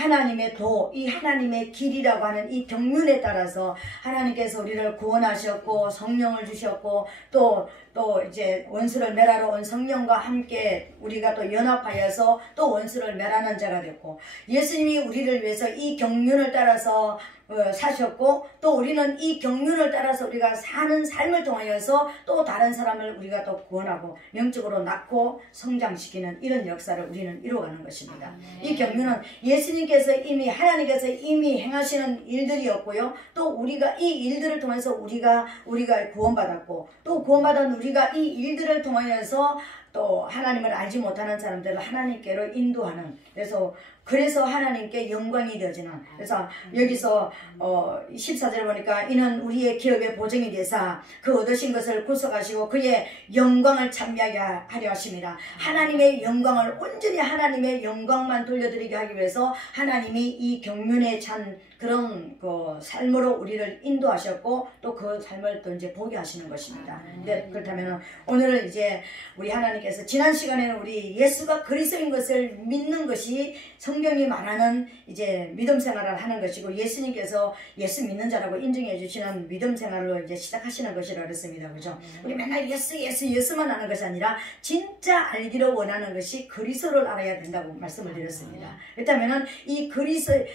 하나님의 이 하나님의 길이라고 하는 이 경륜에 따라서 하나님께서 우리를 구원하셨고 성령을 주셨고 또 이제 원수를 멸하러 온 성령과 함께 우리가 또 연합하여서 또 원수를 멸하는 자가 됐고, 예수님이 우리를 위해서 이 경륜을 따라서 사셨고, 또 우리는 이 경륜을 따라서 우리가 사는 삶을 통하여서 또 다른 사람을 우리가 또 구원하고 영적으로 낳고 성장시키는 이런 역사를 우리는 이루어가는 것입니다. 이 경륜은 예수님께서 하나님께서 이미 행하시는 일들이었고요, 또 우리가 이 일들을 통해서 우리가 구원받았고, 또 구원받은 우리가 이 일들을 통하여서 또 하나님을 알지 못하는 사람들을 하나님께로 인도하는, 그래서 하나님께 영광이 되어지는, 그래서 여기서 14절 보니까 이는 우리의 기업의 보증이 되사 그 얻으신 것을 구속하시고 그의 영광을 찬미하게 하려 하십니다. 하나님의 영광을 온전히 하나님의 영광만 돌려드리게 하기 위해서 하나님이 이 경륜에 찬 그런 그 삶으로 우리를 인도하셨고 또 그 삶을 또 이제 보게 하시는 것입니다. 그렇다면 오늘 이제 우리 하나님께서 지난 시간에는 우리 예수가 그리스도인 것을 믿는 것이 성경이 말하는 이제 믿음 생활을 하는 것이고, 예수님께서 예수 믿는 자라고 인정해 주시는 믿음 생활로 이제 시작하시는 것이라 그랬습니다. 그죠? 우리 맨날 예수만 하는 것이 아니라 진짜 알기를 원하는 것이 그리스도를 알아야 된다고 말씀을 드렸습니다. 그렇다면은 이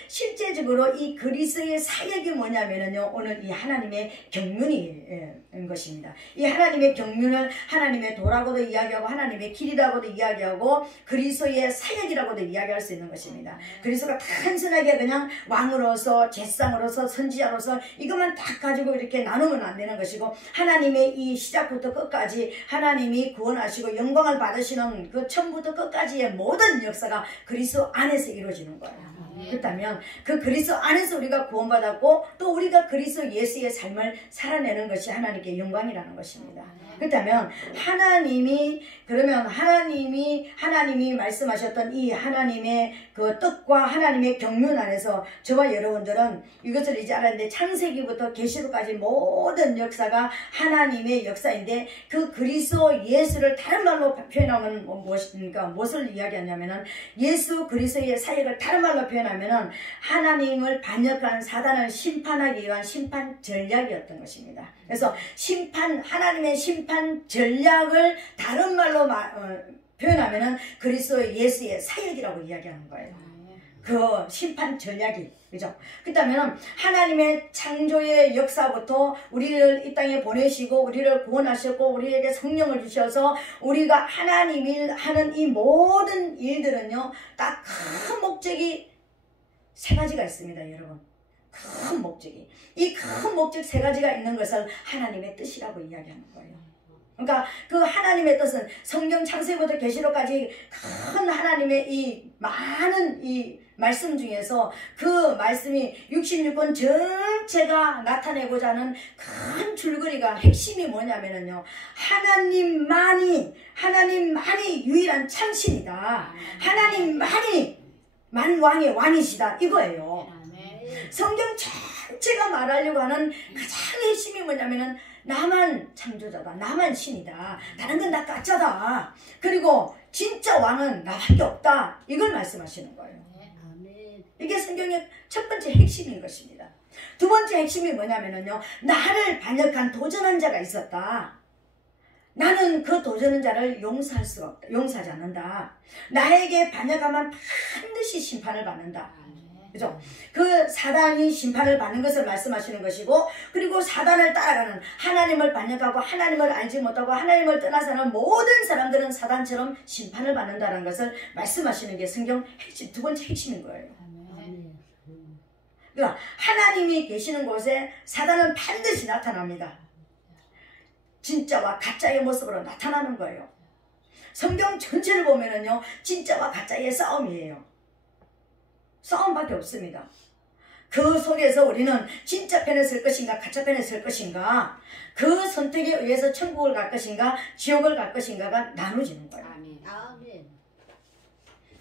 실제적으로 이 그리스도의 사역이 뭐냐면은요, 오늘 이 하나님의 경륜인 것입니다. 이 하나님의 경륜을 하나님의 도라고도 이야기하고 하나님의 길이라고도 이야기하고 그리스도의 사역이라고도 이야기할 수 있는 것입니다. 그리스도가 단순하게 그냥 왕으로서 제사장으로서 선지자로서 이것만 딱 가지고 이렇게 나누면 안 되는 것이고, 하나님의 이 시작부터 끝까지 하나님이 구원하시고 영광을 받으시는 그 처음부터 끝까지의 모든 역사가 그리스도 안에서 이루어지는 거예요. 그렇다면 그 그리스도 안에서 우리가 구원받았고 또 우리가 그리스도 예수의 삶을 살아내는 것이 하나님께 영광이라는 것입니다. 그렇다면 하나님이 말씀하셨던 이 하나님의 그 뜻과 하나님의 경륜 안에서 저와 여러분들은 이것을 이제 알았는데, 창세기부터 계시록까지 모든 역사가 하나님의 역사인데, 그 그리스도 예수를 다른 말로 표현하면 무엇을 이야기하냐면은, 예수 그리스도의 사역을 다른 말로 표현하면은 하나님을 반역한 사단을 심판하기 위한 심판 전략이었던 것입니다. 그래서 하나님의 심판 전략을 다른 말로 표현하면은 그리스도 예수의 사역이라고 이야기하는 거예요. 그 심판 전략이, 그죠? 그렇다면 하나님의 창조의 역사부터 우리를 이 땅에 보내시고 우리를 구원하셨고 우리에게 성령을 주셔서 우리가 하나님이 하는 이 모든 일들은요, 딱 큰 목적이 세 가지가 있습니다, 여러분. 큰 목적이. 이 큰 목적 세 가지가 있는 것을 하나님의 뜻이라고 이야기하는 거예요. 그러니까 그 하나님의 뜻은 성경 창세기부터 계시록까지 큰 하나님의 이 많은 이 말씀 중에서 그 말씀이 66권 전체가 나타내고자 하는 큰 줄거리가 핵심이 뭐냐면요, 하나님만이 유일한 참신이다. 하나님만이 만왕의 왕이시다, 이거예요. 성경 전체가 말하려고 하는 가장 핵심이 뭐냐면은 나만 창조자다, 나만 신이다, 다른 건 다 가짜다, 그리고 진짜 왕은 나밖에 없다, 이걸 말씀하시는 거예요. 이게 성경의 첫 번째 핵심인 것입니다. 두 번째 핵심이 뭐냐면요, 나를 반역한 도전한 자가 있었다. 나는 그 도전한 자를 용서할 수가 없다. 용서하지 않는다. 나에게 반역하면 반드시 심판을 받는다. 그죠? 그 사단이 심판을 받는 것을 말씀하시는 것이고, 그리고 사단을 따라가는, 하나님을 반역하고 하나님을 알지 못하고 하나님을 떠나서는 모든 사람들은 사단처럼 심판을 받는다는 것을 말씀하시는 게 성경 핵심, 두 번째 핵심인 거예요. 그러니까 하나님이 계시는 곳에 사단은 반드시 나타납니다. 진짜와 가짜의 모습으로 나타나는 거예요. 성경 전체를 보면은요, 진짜와 가짜의 싸움이에요. 싸움밖에 없습니다. 그 속에서 우리는 진짜 편에 설 것인가 가짜 편에 설 것인가, 그 선택에 의해서 천국을 갈 것인가 지옥을 갈 것인가가 나눠지는 거예요.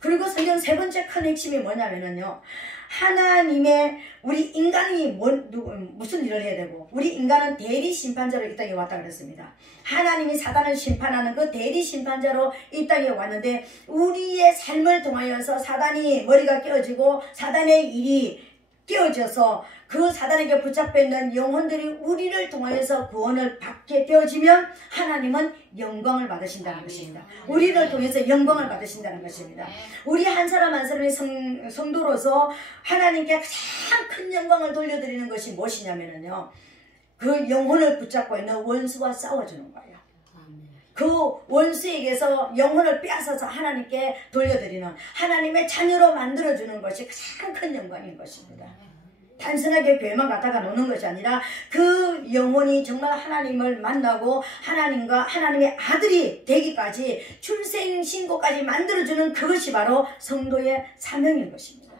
그리고 성경 세 번째 큰 핵심이 뭐냐면요, 하나님의 우리 인간이 무슨 일을 해야 되고, 우리 인간은 대리 심판자로 이 땅에 왔다 그랬습니다. 하나님이 사단을 심판하는 그 대리 심판자로 이 땅에 왔는데, 우리의 삶을 통하여서 사단이 머리가 깨어지고 사단의 일이 깨어져서 그 사단에게 붙잡혀 있는 영혼들이 우리를 통하여서 구원을 받게 되어지면 하나님은 영광을 받으신다는 것입니다. 우리를 통해서 영광을 받으신다는 것입니다. 우리 한 사람 한 사람의 성도로서 하나님께 가장 큰 영광을 돌려드리는 것이 무엇이냐면요, 그 영혼을 붙잡고 있는 원수와 싸워주는 거예요. 그 원수에게서 영혼을 빼앗아서 하나님께 돌려드리는, 하나님의 자녀로 만들어주는 것이 가장 큰 영광인 것입니다. 단순하게 교회만 갔다가 노는 것이 아니라 그 영혼이 정말 하나님을 만나고 하나님과 하나님의 아들이 되기까지 출생신고까지 만들어주는 그것이 바로 성도의 사명인 것입니다.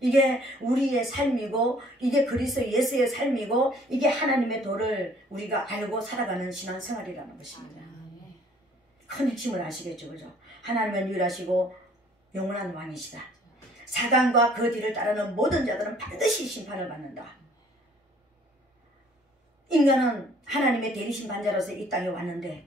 이게 우리의 삶이고, 이게 그리스도 예수의 삶이고, 이게 하나님의 도를 우리가 알고 살아가는 신앙생활이라는 것입니다. 큰 핵심을 아시겠죠, 그죠? 하나님은 유일하시고 영원한 왕이시다. 사단과 그 뒤를 따르는 모든 자들은 반드시 심판을 받는다. 인간은 하나님의 대리심판자로서 이 땅에 왔는데,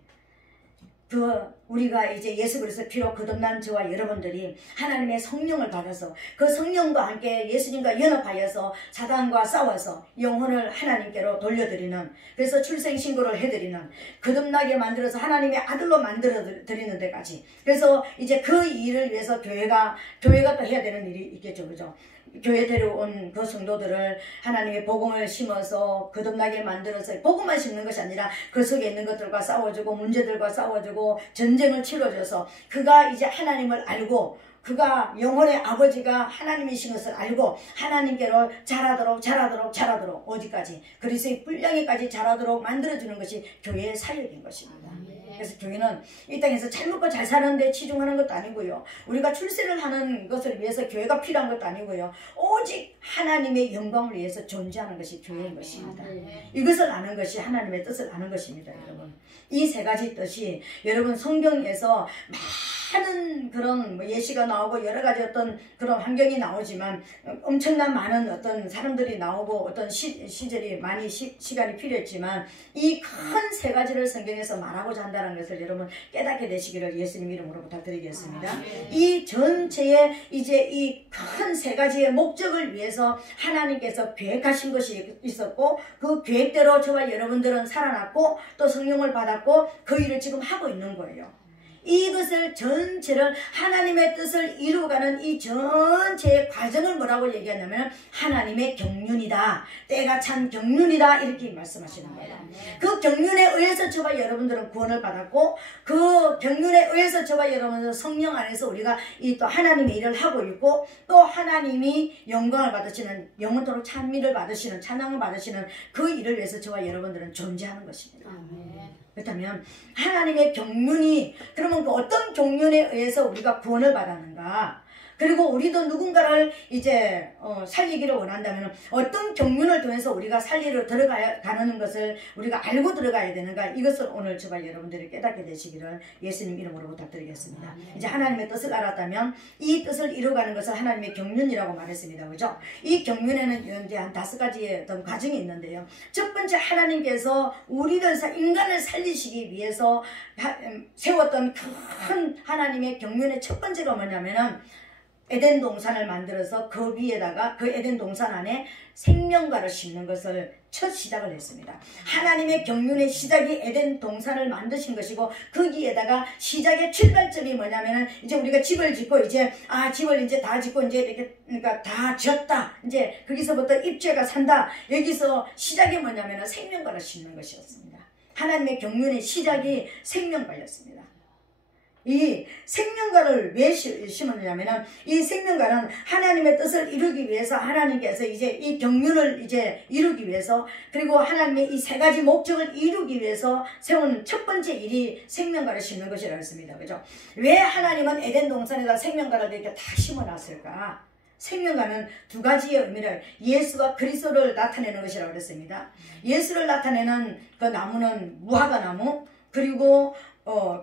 우리가 이제 예수 그리스도 피로 거듭난 저와 여러분들이 하나님의 성령을 받아서 그 성령과 함께 예수님과 연합하여서 사단과 싸워서 영혼을 하나님께로 돌려드리는, 그래서 출생신고를 해드리는, 거듭나게 만들어서 하나님의 아들로 만들어드리는 데까지, 그래서 이제 그 일을 위해서 교회가 또 해야 되는 일이 있겠죠, 그죠? 교회 데려온 그 성도들을 하나님의 복음을 심어서 거듭나게 만들어서, 복음만 심는 것이 아니라 그 속에 있는 것들과 싸워주고 문제들과 싸워주고 전쟁을 치러줘서 그가 이제 하나님을 알고, 그가 영혼의 아버지가 하나님이신 것을 알고 하나님께로 자라도록 어디까지? 그리스도의 분량에까지 자라도록 만들어주는 것이 교회의 사역인 것입니다. 그래서 교회는 이 땅에서 잘 먹고 잘 사는데 치중하는 것도 아니고요, 우리가 출세를 하는 것을 위해서 교회가 필요한 것도 아니고요, 오직 하나님의 영광을 위해서 존재하는 것이 교회인 것입니다. 이것을 아는 것이 하나님의 뜻을 아는 것입니다. 여러분, 이 세 가지 뜻이 여러분 성경에서 많은 그런 예시가 나오고 여러 가지 어떤 그런 환경이 나오지만, 엄청난 많은 어떤 사람들이 나오고 어떤 시절이 많이 시간이 필요했지만, 이 큰 세 가지를 성경에서 말하고자 한다는 것을 여러분 깨닫게 되시기를 예수님 이름으로 부탁드리겠습니다. 이 전체에 이제 이 큰 세 가지의 목적을 위해서 하나님께서 계획하신 것이 있었고, 그 계획대로 저와 여러분들은 살아났고 또 성령을 받았고 그 일을 지금 하고 있는 거예요. 이것을 전체를 하나님의 뜻을 이루어가는 이 전체의 과정을 뭐라고 얘기하냐면 하나님의 경륜이다, 때가 찬 경륜이다, 이렇게 말씀하시는 거예요. 그 경륜에 의해서 저와 여러분들은 구원을 받았고, 그 경륜에 의해서 저와 여러분들은 성령 안에서 우리가 이 또 하나님의 일을 하고 있고, 또 하나님이 영광을 받으시는, 영원토록 찬미를 받으시는, 찬양을 받으시는 그 일을 위해서 저와 여러분들은 존재하는 것입니다. 그렇다면 하나님의 경륜이, 그러면 그 어떤 경륜에 의해서 우리가 구원을 받았는가, 그리고 우리도 누군가를 이제 살리기를 원한다면 어떤 경륜을 통해서 우리가 살리러 들어가는 것을 우리가 알고 들어가야 되는가, 이것을 오늘 저와 여러분들이 깨닫게 되시기를 예수님 이름으로 부탁드리겠습니다. 이제 하나님의 뜻을 알았다면 이 뜻을 이루어가는 것을 하나님의 경륜이라고 말했습니다. 그죠? 이 경륜에는 이제 한 5가지의 어떤 과정이 있는데요. 첫 번째, 하나님께서 인간을 살리시기 위해서 세웠던 큰 하나님의 경륜의 첫 번째가 뭐냐면은, 에덴 동산을 만들어서 그 위에다가 그 에덴 동산 안에 생명과를 심는 것을 첫 시작을 했습니다. 하나님의 경륜의 시작이 에덴 동산을 만드신 것이고, 거기에다가 시작의 출발점이 뭐냐면은, 이제 우리가 집을 짓고 집을 이제 다 짓고 이제 이렇게, 그러니까 다 지었다, 이제 거기서부터 입주해가 산다, 여기서 시작이 뭐냐면은 생명과를 심는 것이었습니다. 하나님의 경륜의 시작이 생명과였습니다. 이 생명과를 왜 심었냐면은, 이 생명과는 하나님의 뜻을 이루기 위해서 하나님께서 이제 이 경륜을 이제 이루기 위해서, 그리고 하나님의 이 3가지 목적을 이루기 위해서 세운 첫 번째 일이 생명과를 심는 것이라고 했습니다. 그죠? 왜 하나님은 에덴 동산에다 생명과를 이렇게 다 심어놨을까? 생명과는 2가지의 의미를, 예수와 그리스도를 나타내는 것이라고 그랬습니다. 예수를 나타내는 그 나무는 무화과 나무, 그리고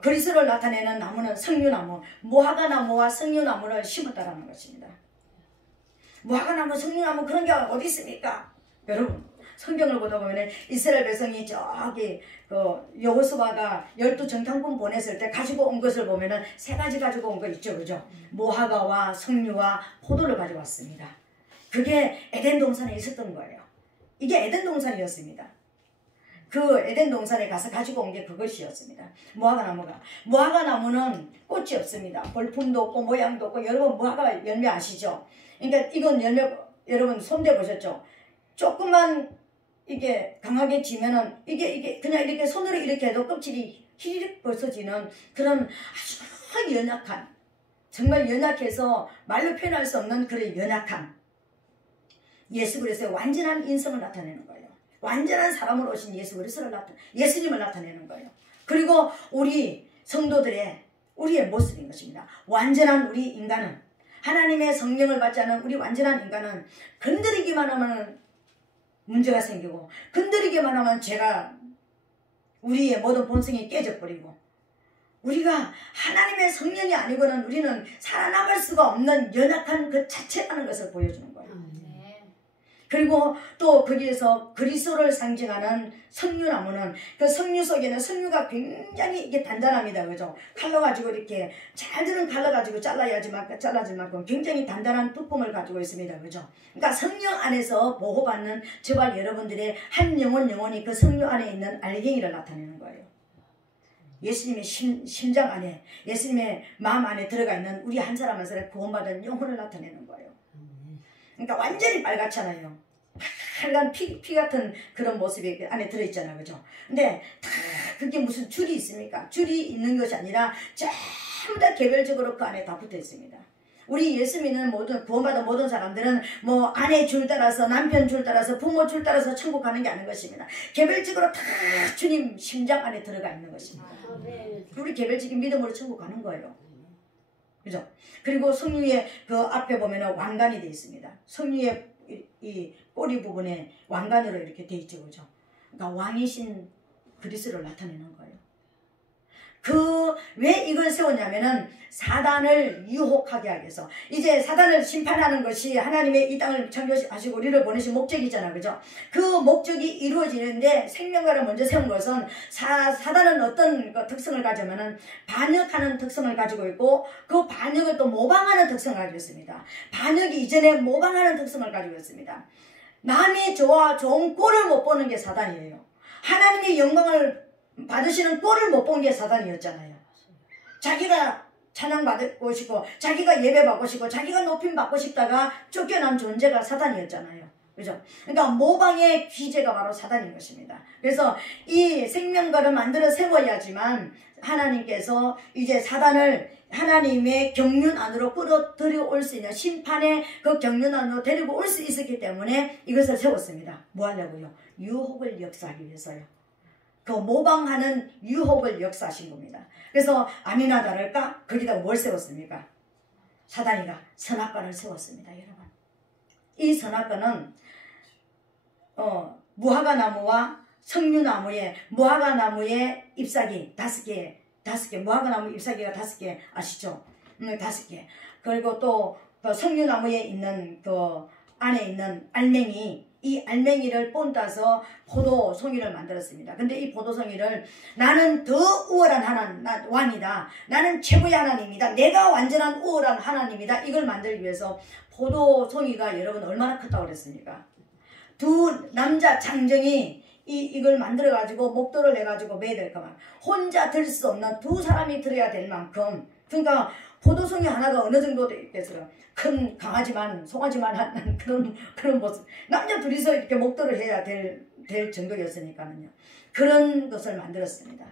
그리스도를 나타내는 나무는 석류나무, 무화과나무와 석류나무를 심었다라는 것입니다. 무화과나무, 석류나무 그런 게 어디 있습니까? 여러분, 성경을 보다 보면 이스라엘 백성이 저기 여호수아가 12정탐꾼 보냈을 때 가지고 온 것을 보면은 3가지 가지고 온 거 있죠, 그죠? 무화과와 석류와 포도를 가져왔습니다. 그게 에덴 동산에 있었던 거예요. 이게 에덴 동산이었습니다. 그 에덴 동산에 가서 가지고 온 게 그것이었습니다. 무화과나무는 꽃이 없습니다. 볼품도 없고 모양도 없고. 여러분 무화과 열매 아시죠? 그러니까 이건 열매 여러분 손대 보셨죠? 조금만 이게 강하게 지면은 이게 그냥 이렇게 손으로 이렇게 해도 껍질이 휘리릭 벗어지는 그런 아주 연약한, 정말 연약해서 말로 표현할 수 없는 그런 연약한 예수 그리스도의 완전한 인성을 나타내는 거예요. 완전한 사람으로 오신 예수님을 나타내는 거예요. 그리고 우리 성도들의 우리의 모습인 것입니다. 완전한 우리 인간은, 하나님의 성령을 받지 않은 우리 완전한 인간은 건드리기만 하면 문제가 생기고, 건드리기만 하면 우리의 모든 본성이 깨져버리고, 우리가 하나님의 성령이 아니고는 우리는 살아남을 수가 없는 연약한 그 자체라는 것을 보여주는 거예요. 그리고 또 거기에서 그리스도를 상징하는 석류나무는, 그 석류 속에는 석류가 굉장히 이게 단단합니다. 그죠? 칼로 가지고 이렇게 잘 드는 칼로 가지고 잘라질 만큼 굉장히 단단한 두께을 가지고 있습니다. 그죠? 그러니까 성령 안에서 보호받는 저와 여러분들의 한 영혼이 그 석류 안에 있는 알갱이를 나타내는 거예요. 예수님의 심장 안에, 예수님의 마음 안에 들어가 있는 우리 한 사람 한 사람 구원받은 영혼을 나타내는 거예요. 그러니까 완전히 빨갛잖아요. 빨간 피 같은 그런 모습이 안에 들어있잖아요. 그죠? 근데 다 그게 무슨 줄이 있습니까? 줄이 있는 것이 아니라 전부 다 개별적으로 그 안에 다 붙어 있습니다. 우리 예수 믿는 구원받은 모든 사람들은 뭐 아내 줄 따라서, 남편 줄 따라서, 부모 줄 따라서 천국 가는 게 아닌 것입니다. 개별적으로 다 주님 심장 안에 들어가 있는 것입니다. 우리 개별적인 믿음으로 천국 가는 거예요. 그죠? 그리고 석류의 그 앞에 보면은 왕관이 되어 있습니다. 석류의 이 꼬리 부분에 왕관으로 이렇게 되어 있죠. 그죠? 그러니까 왕이신 그리스도를 나타내는 거예요. 왜 이걸 세웠냐면은 사단을 유혹하게 하기 위해서. 이제 사단을 심판하는 것이 하나님의 이 땅을 창조하시고 우리를 보내신 목적이잖아. 그죠? 그 목적이 이루어지는데 생명과를 먼저 세운 것은 사단은 어떤 그 특성을 가지면은 반역하는 특성을 가지고 있고, 그 반역을 또 모방하는 특성을 가지고 있습니다. 반역이 이전에 모방하는 특성을 가지고 있습니다. 남이 좋은 꼴을 못 보는 게 사단이에요. 하나님의 영광을 받으시는 꼴을 못 본 게 사단이었잖아요. 자기가 찬양받고 싶고, 자기가 예배받고 싶고, 자기가 높임 받고 싶다가 쫓겨난 존재가 사단이었잖아요. 그죠? 그러니까 모방의 귀재가 바로 사단인 것입니다. 그래서 이 생명과를 만들어 세워야지만 하나님께서 이제 사단을 하나님의 경륜 안으로 끌어들여올 수 있는, 심판의 그 경륜 안으로 데리고 올 수 있었기 때문에 이것을 세웠습니다. 뭐 하려고요? 유혹을 역사하기 위해서요. 그 모방하는 유혹을 역사하신 겁니다. 그래서 아니나 다를까 거기다가 뭘 세웠습니까? 사단이가 선악과를 세웠습니다. 여러분, 이 선악과는 무화과나무와 석류나무의 무화과나무의 잎사귀 5개, 무화과나무 잎사귀가 5개 아시죠? 5개. 그리고 또 그 석류나무에 있는 그 안에 있는 알맹이, 이 알맹이를 본따서 포도송이를 만들었습니다. 근데 이 포도송이를 나는 더 우월한 왕이다, 나는 최고의 하나님이다, 내가 완전한 우월한 하나님이다, 이걸 만들기 위해서 포도송이가 여러분 얼마나 컸다고 그랬습니까? 두 남자 장정이 이걸 만들어가지고 목도를 해가지고 매야 될까만 혼자 들 수 없는 두 사람이 들어야 될 만큼, 그러니까 포도송이 하나가 어느 정도 됐어요. 큰 강하지만 송아지만 한 그런 모습. 남자 둘이서 이렇게 목도를 해야 될 정도였으니까는요. 그런 것을 만들었습니다.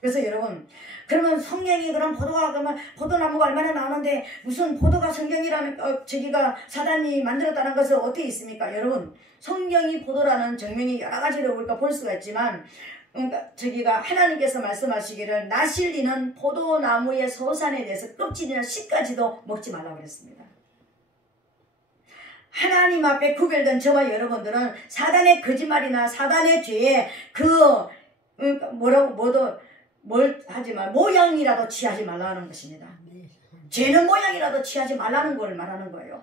그래서 여러분, 그러면 성경이 그럼 그러면 포도나무가 얼마나 나오는데 무슨 포도가 성경이라는 저기가 사단이 만들었다는 것은 어떻게 있습니까? 여러분, 성경이 포도라는 정명이 여러 가지로 우리가 볼 수가 있지만, 그러니까 저기가 하나님께서 말씀하시기를 나 실리는 포도나무의 소산에 대해서 껍질이나 씨까지도 먹지 말라고 그랬습니다. 하나님 앞에 구별된 저와 여러분들은 사단의 거짓말이나 사단의 죄에 뭘 하지만 모양이라도 취하지 말라는 것입니다. 죄는 모양이라도 취하지 말라는 걸 말하는 거예요.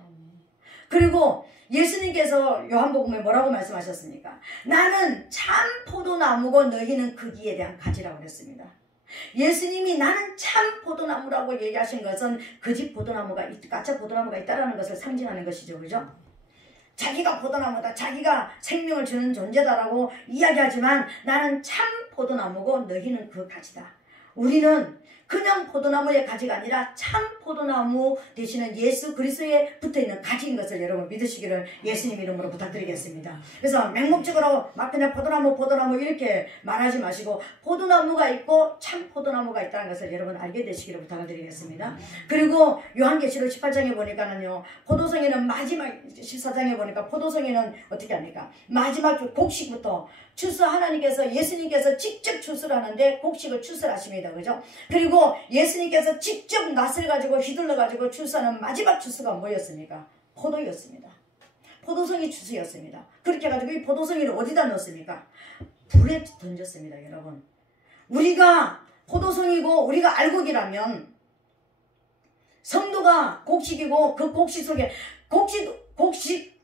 그리고 예수님께서 요한복음에 뭐라고 말씀하셨습니까? 나는 참 포도나무고 너희는 크기에 대한 가지라고 그랬습니다. 예수님이 나는 참 포도나무라고 얘기하신 것은 거짓 포도나무가 가짜 포도나무가 있다는 것을 상징하는 것이죠. 그죠? 자기가 포도나무다, 자기가 생명을 주는 존재다라고 이야기하지만 나는 참 포도나무고 너희는 그 가지다. 우리는 그냥 포도나무의 가지가 아니라 참 포도나무 되시는 예수 그리스도에 붙어있는 가지인 것을 여러분 믿으시기를 예수님 이름으로 부탁드리겠습니다. 그래서 맹목적으로 막 그냥 포도나무 이렇게 말하지 마시고 포도나무가 있고 참 포도나무가 있다는 것을 여러분 알게 되시기를 부탁을 드리겠습니다. 그리고 요한계시록 18장에 보니까는요, 포도송이는 마지막 14장에 보니까 포도송이는 어떻게 합니까? 마지막 곡식부터 하나님께서 예수님께서 직접 추수를 하는데 곡식을 추수하십니다. 그죠? 그리고 예수님께서 직접 낫을 가지고 휘둘러 가지고 추수하는 마지막 추수가 뭐였습니까? 포도였습니다. 포도송이 추수였습니다. 그렇게 해가지고 이 포도송이를 어디다 넣었습니까? 불에 던졌습니다. 여러분, 우리가 포도송이고 우리가 알곡이라면 성도가 곡식이고 그 곡식 속에 곡식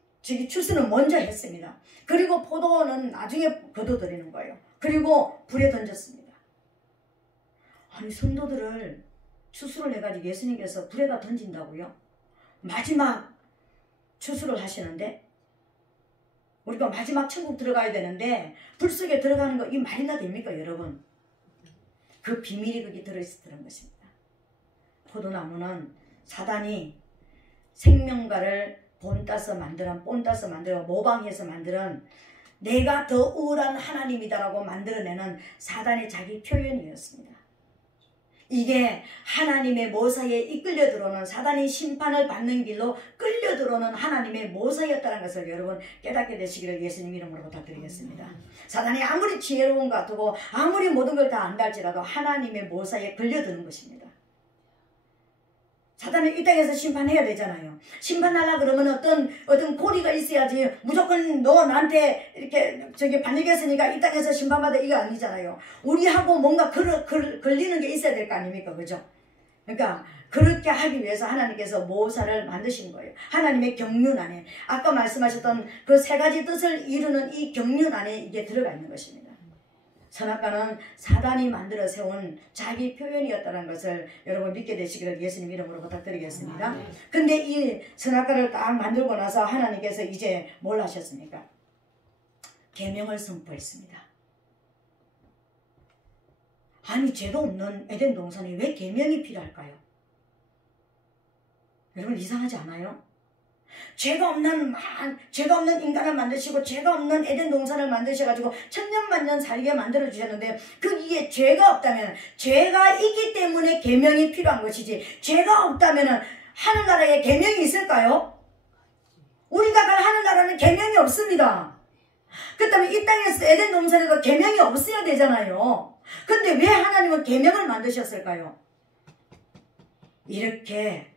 추수는 먼저 했습니다. 그리고 포도는 나중에 거둬들이는 거예요. 그리고 불에 던졌습니다. 아니, 성도들을 추수를 해가지고 예수님께서 불에다 던진다고요? 마지막 추수를 하시는데 우리가 마지막 천국 들어가야 되는데 불 속에 들어가는 거 이 말이나 됩니까 여러분? 그 비밀이 거기 들어있었던 것입니다. 포도나무는 사단이 생명과를 본따서 만들어 모방해서 만드는 내가 더 우월한 하나님이다라고 만들어내는 사단의 자기 표현이었습니다. 이게 하나님의 모사에 이끌려 들어오는 사단이 심판을 받는 길로 끌려 들어오는 하나님의 모사였다는 것을 여러분 깨닫게 되시기를 예수님 이름으로 부탁드리겠습니다. 사단이 아무리 지혜로운 것 같고 아무리 모든 걸 다 안다 할지라도 하나님의 모사에 끌려드는 것입니다. 사단은 이 땅에서 심판해야 되잖아요. 심판하려 그러면 어떤 고리가 있어야지 무조건 너 나한테 이렇게 반역했으니까 이 땅에서 심판받아 이거 아니잖아요. 우리하고 뭔가 걸리는 게 있어야 될 거 아닙니까? 그죠? 그러니까 그렇게 하기 위해서 하나님께서 모사를 만드신 거예요. 하나님의 경륜 안에 아까 말씀하셨던 그 세 가지 뜻을 이루는 이 경륜 안에 이게 들어가 있는 것입니다. 선악과는 사단이 만들어 세운 자기 표현이었다는 것을 여러분 믿게 되시기를 예수님 이름으로 부탁드리겠습니다. 근데 이 선악과를 딱 만들고 나서 하나님께서 이제 뭘 하셨습니까? 계명을 선포했습니다. 아니, 죄도 없는 에덴 동산에 왜 계명이 필요할까요? 여러분 이상하지 않아요? 죄가 없는 인간을 만드시고 죄가 없는 에덴 동산을 만드셔가지고 천년만년 살게 만들어 주셨는데 거기에 죄가 없다면 죄가 있기 때문에 계명이 필요한 것이지 죄가 없다면 하늘나라에 계명이 있을까요? 우리가 갈 하늘나라는 계명이 없습니다. 그렇다면 이 땅에서 에덴 동산에도 계명이 없어야 되잖아요. 근데 왜 하나님은 계명을 만드셨을까요? 이렇게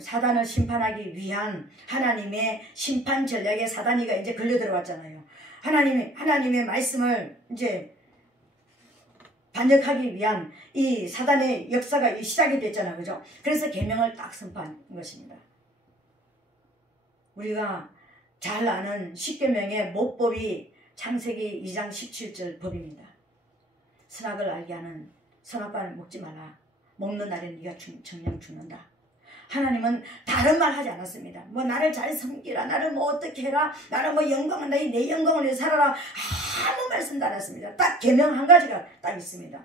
사단을 심판하기 위한 하나님의 심판 전략에 사단이가 이제 걸려 들어왔잖아요. 하나님의 말씀을 이제 반역하기 위한 이 사단의 역사가 시작이 됐잖아요. 그죠? 그래서 계명을 딱 선포한 것입니다. 우리가 잘 아는 10계명의 모법이 창세기 2장 17절 법입니다. 선악을 알게 하는 선악과를 먹지 마라. 먹는 날에 네가 정녕 죽는다. 하나님은 다른 말 하지 않았습니다. 뭐 나를 잘 섬기라, 나를 뭐 어떻게 해라, 나를 뭐 영광을 내 영광을 위해 살아라, 아무 말씀도 안 했습니다. 딱 계명 한 가지가 딱 있습니다.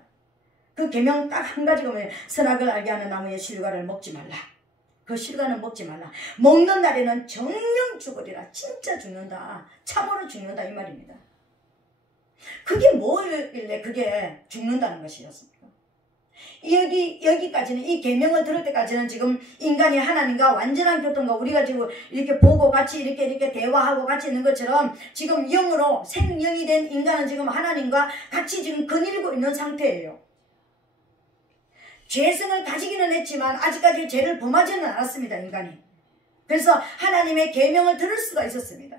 그 계명 딱 한 가지가 뭐예요? 선악을 알게 하는 나무의 실과를 먹지 말라. 그 실과는 먹지 말라. 먹는 날에는 정녕 죽으리라. 진짜 죽는다. 참으로 죽는다 이 말입니다. 그게 뭐였길래 그게 죽는다는 것이었습니까? 여기까지는 이 계명을 들을 때까지는 지금 인간이 하나님과 완전한 교통과 우리가 지금 이렇게 보고 같이 이렇게 대화하고 같이 있는 것처럼 지금 영으로 생명이 된 인간은 지금 하나님과 같이 지금 거닐고 있는 상태예요. 죄성을 가지기는 했지만 아직까지 죄를 범하지는 않았습니다. 인간이. 그래서 하나님의 계명을 들을 수가 있었습니다.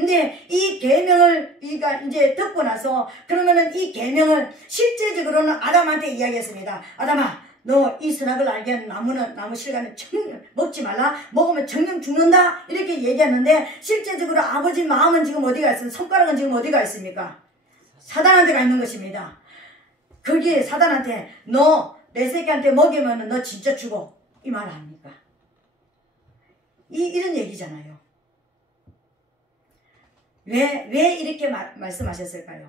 근데 이 계명을 이제 듣고 나서 그러면은 이 계명을 실제적으로는 아담한테 이야기했습니다. 아담아, 너 이 선악을 알게 하는 나무 실과는 먹지 말라. 먹으면 정령 죽는다. 이렇게 얘기했는데 실제적으로 아버지 마음은 지금 어디가 있습니까? 손가락은 지금 어디가 있습니까? 사단한테 가 있는 것입니다. 거기에 사단한테 너 내 새끼한테 먹이면 너 진짜 죽어. 이 말 아닙니까? 이런 얘기잖아요. 왜 이렇게 말씀하셨을까요?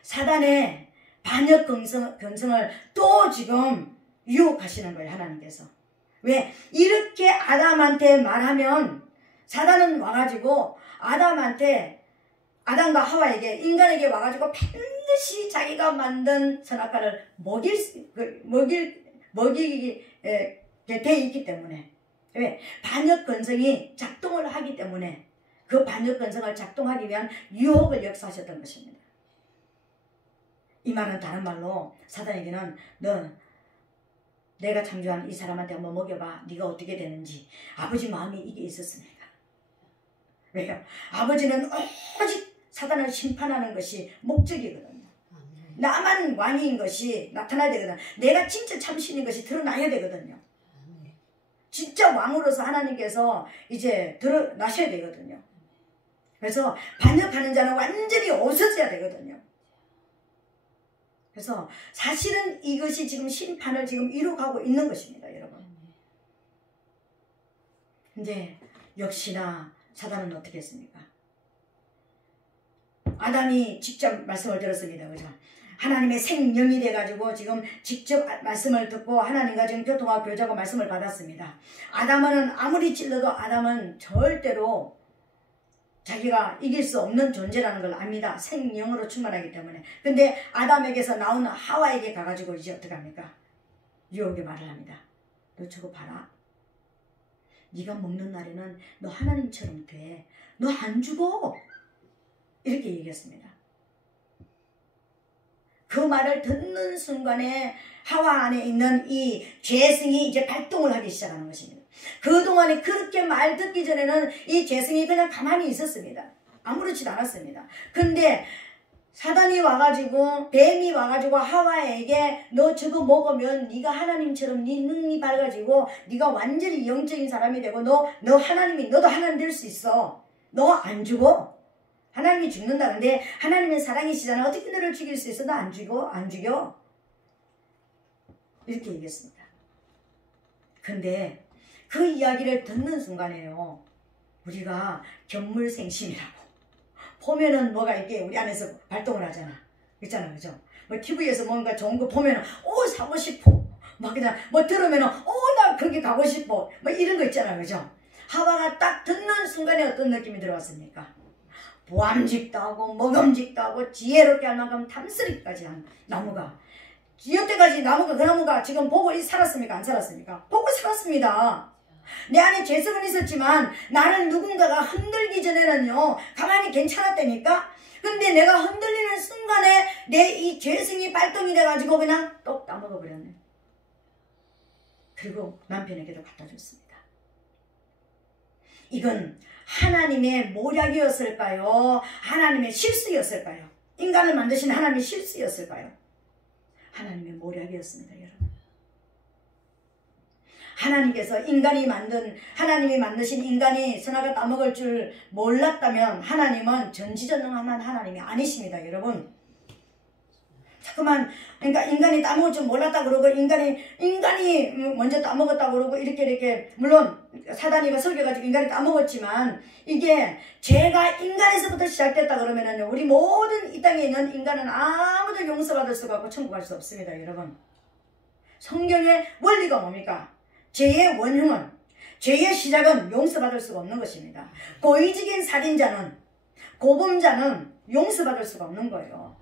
사단의 반역 근성을 또 지금 유혹하시는 거예요, 하나님께서. 왜? 이렇게 아담한테 말하면 사단은 와가지고 아담과 하와에게, 인간에게 와가지고 반드시 자기가 만든 선악과를 먹이게 돼 있기 때문에. 왜? 반역 근성이 작동을 하기 때문에 그 반역 근성을 작동하기 위한 유혹을 역사하셨던 것입니다. 이 말은 다른 말로 사단에게는 너 내가 창조한 이 사람한테 한번 먹여봐. 네가 어떻게 되는지. 아버지 마음이 이게 있었으니까. 왜요? 아버지는 오직 사단을 심판하는 것이 목적이거든요. 나만 왕인 것이 나타나야 되거든. 내가 진짜 참신인 것이 드러나야 되거든요. 진짜 왕으로서 하나님께서 이제 드러나셔야 되거든요. 그래서 반역하는 자는 완전히 없어져야 되거든요. 그래서 사실은 이것이 지금 심판을 지금 이루어가고 있는 것입니다, 여러분. 근데 역시나 사단은 어떻게 했습니까? 아담이 직접 말씀을 들었습니다. 그죠? 하나님의 생명이 돼가지고 지금 직접 말씀을 듣고 하나님과 지금 교통하고 교제하고 말씀을 받았습니다. 아담은 아무리 찔러도 아담은 절대로 자기가 이길 수 없는 존재라는 걸 압니다. 생명으로 충만하기 때문에. 근데 아담에게서 나오는 하와에게 가가지고 이제 어떡합니까? 유혹의 말을 합니다. 너 저거 봐라. 네가 먹는 날에는 너 하나님처럼 돼. 너 안 죽어. 이렇게 얘기했습니다. 그 말을 듣는 순간에 하와 안에 있는 이 죄성이 이제 발동을 하기 시작하는 것입니다. 그동안에 그렇게 말 듣기 전에는 이 죄성이 그냥 가만히 있었습니다. 아무렇지도 않았습니다. 근데 사단이 와가지고, 뱀이 와가지고 하와에게 너 저거 먹으면 네가 하나님처럼 네 눈이 밝아지고 네가 완전히 영적인 사람이 되고 너도 하나님 될 수 있어. 너 안 죽어. 하나님이 죽는다는데 하나님은 사랑이시잖아. 어떻게 너를 죽일 수 있어? 너 안 죽여. 이렇게 얘기했습니다. 근데 그 이야기를 듣는 순간에요. 우리가 견물생심이라고. 보면은 뭐가 이렇게 우리 안에서 발동을 하잖아. 그렇잖아. 그죠? 뭐 TV에서 뭔가 좋은 거 보면은 사고 싶어. 막 그냥 뭐 들으면은 나 거기 가고 싶어. 뭐 이런 거 있잖아. 그죠? 하와가 딱 듣는 순간에 어떤 느낌이 들어왔습니까? 보암직도 하고 먹음직도 하고 지혜롭게 할 만큼 탐스럽기까지 한 나무가. 여태까지 그 나무가 지금 보고 살았습니까? 안 살았습니까? 보고 살았습니다. 내 안에 죄성은 있었지만 나를 누군가가 흔들기 전에는요 가만히 괜찮았다니까. 근데 내가 흔들리는 순간에 내 이 죄성이 발동이 돼가지고 그냥 똑 따먹어버렸네. 그리고 남편에게도 갖다 줬습니다. 이건 하나님의 모략이었을까요? 하나님의 실수였을까요? 인간을 만드신 하나님의 실수였을까요? 하나님의 모략이었습니다, 여러분. 하나님이 만드신 인간이 선악을 따먹을 줄 몰랐다면 하나님은 전지전능한 하나님이 아니십니다, 여러분. 자꾸만, 그러니까 인간이 따먹을 줄 몰랐다 그러고, 인간이 먼저 따먹었다 그러고, 이렇게, 물론, 사단이가 속여가지고 인간이 따먹었지만, 이게 죄가 인간에서부터 시작됐다 그러면은, 우리 모든 이 땅에 있는 인간은 아무도 용서받을 수가 없고, 천국 갈 수 없습니다, 여러분. 성경의 원리가 뭡니까? 죄의 원흉은, 죄의 시작은 용서받을 수가 없는 것입니다. 고의적인 살인자는, 고범자는 용서받을 수가 없는 거예요.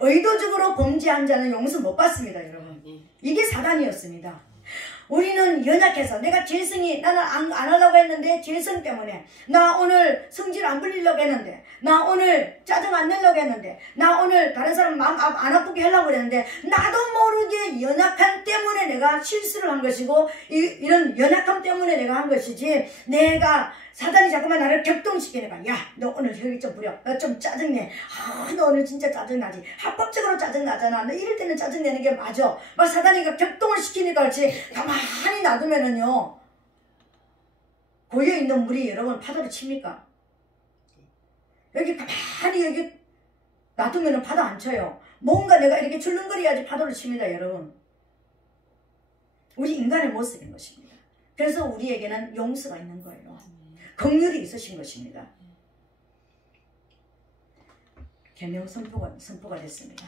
의도적으로 범죄한 자는 용서 못 받습니다, 여러분. 이게 사단이었습니다. 우리는 연약해서 내가 죄성이 나는 안 하려고 했는데 죄성 때문에 나 오늘 성질 안 부리려고 했는데 나 오늘 짜증 안 내려고 했는데 나 오늘 다른 사람 마음 안 아프게 하려고 했는데 나도 모르게 연약함 때문에 내가 실수를 한 것이고 이런 연약함 때문에 내가 한 것이지 내가 사단이 자꾸만 나를 격동시키니까 야 너 오늘 여기 좀 부려 너 좀 짜증내 너 오늘 진짜 짜증나지 합법적으로 짜증나잖아 너 이럴 때는 짜증내는 게 맞아 막 사단이가 격동을 시키니까 그렇지 가만히 놔두면은요 고여있는 물이 여러분 파도를 칩니까? 여기 가만히 여기 놔두면은 파도 안 쳐요. 뭔가 내가 이렇게 출렁거려야지 파도를 칩니다 여러분. 우리 인간의 모습인 것입니다. 그래서 우리에게는 용서가 있는 거예요. 긍휼이 있으신 것입니다. 계명 선포가 됐습니다.